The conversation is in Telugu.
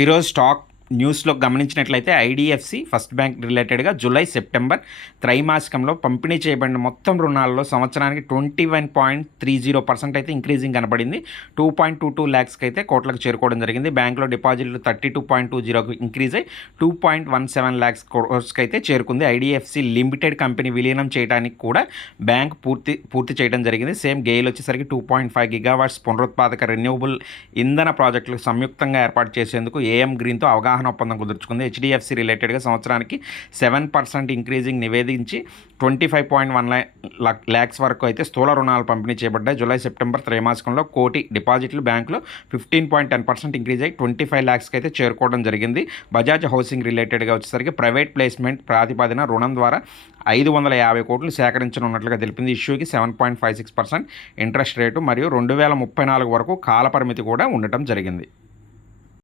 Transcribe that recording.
ఈరోజు స్టాక్ న్యూస్లో గమనించినట్లయితే ఐడిఎఫ్సి ఫస్ట్ బ్యాంక్ రిలేటెడ్గా జూలై సెప్టెంబర్ త్రైమాసికంలో పంపిణీ చేయబడిన మొత్తం రుణాల్లో సంవత్సరానికి 21.30% అయితే ఇంక్రీజింగ్ కనబడింది. 2.22 ల్యాక్స్కి అయితే కోట్లకు చేరుకోవడం జరిగింది. బ్యాంకులో డిపాజిట్లు 32.20 ఇంక్రీజ్ అయ్యి 2.17 ల్యాక్స్ క్రోర్స్కి అయితే చేరుకుంది. ఐడిఎఫ్సి లిమిటెడ్ కంపెనీ విలీనం చేయడానికి కూడా బ్యాంక్ పూర్తి చేయడం జరిగింది. సేమ్ గెయిల్ వచ్చేసరికి 2.5 గిగావాట్స్ పునరుత్పాదక రెన్యూవబుల్ ఇంధన ప్రాజెక్టులకు సంయుక్తంగా ఏర్పాటు చేసేందుకు ఏఎం గ్రీన్తో అవగాహన ఒప్పందం కుదుర్చుకుంది. హెచ్డిఎఫ్సి రిలేటెడ్గా సంవత్సరానికి 7% ఇంక్రీజింగ్ నివేదించి 25.1 ల్యాక్స్ వరకు అయితే స్థూల రుణాలు పంపిణీ చేయబడ్డాయి. జూలై సెప్టెంబర్ త్రైమాసికంలో కోటి డిపాజిట్లు బ్యాంకులో 15.10% ఇంక్రీజ్ అయ్యి 25 ల్యాక్స్కి అయితే చేరుకోవడం జరిగింది. బజాజ్ హౌసింగ్ రిలేటెడ్గా వచ్చేసరికి ప్రైవేట్ ప్లేస్మెంట్ ప్రాతిపదిన రుణం ద్వారా 550 కోట్లు సేకరించనున్నట్లుగా తెలిపింది. ఇష్యూకి 7.56% ఇంట్రెస్ట్ రేటు మరియు 2034 వరకు కాలపరిమితి కూడా ఉండటం జరిగింది.